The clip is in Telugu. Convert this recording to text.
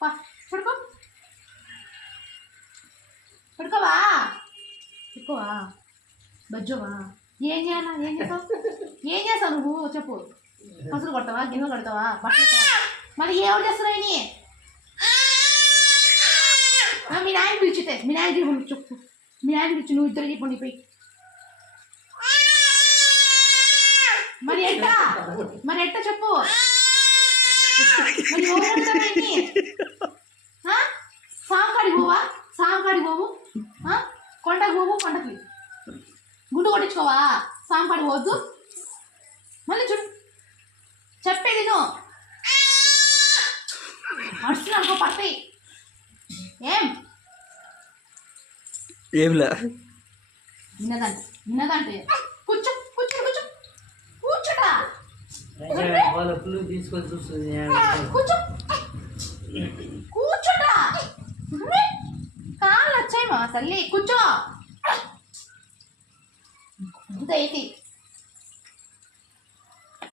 పడుకో పడుకోవా ఎక్కువా బజ్జోవా ఏం చేయాలా ఏం చేస్తావు నువ్వు చెప్పు కసులు కొడతావా గిన్నెలు కొడతావా బట్టలు మరి ఎవరు చేస్తున్నాయి మీ నాయన పిలిచితే మీ నాయన చెప్పు మీ నాయన పిలిచి నువ్వు ఇద్దరు చెప్పండి పోయి మరి ఎట్ట చెప్పు మరి సాంకాడి పోవు కొండకు పోవు కొండకి గుండు కొట్టించుకోవా సాంకాడి పోవద్దు మళ్ళీ చూడు చెప్పేది నువ్వు అడుస్తున్నా అనుకో పడతాయి ఏంలా విన్నదంటే కూర్చో కూర్చో కూర్చో కూర్చోటా తీసుకొని చూస్తుంది కూర్చో కూర్చోటా కాళ్ళు వచ్చాయి మా తల్లి కూర్చో ఇంత ఏంటి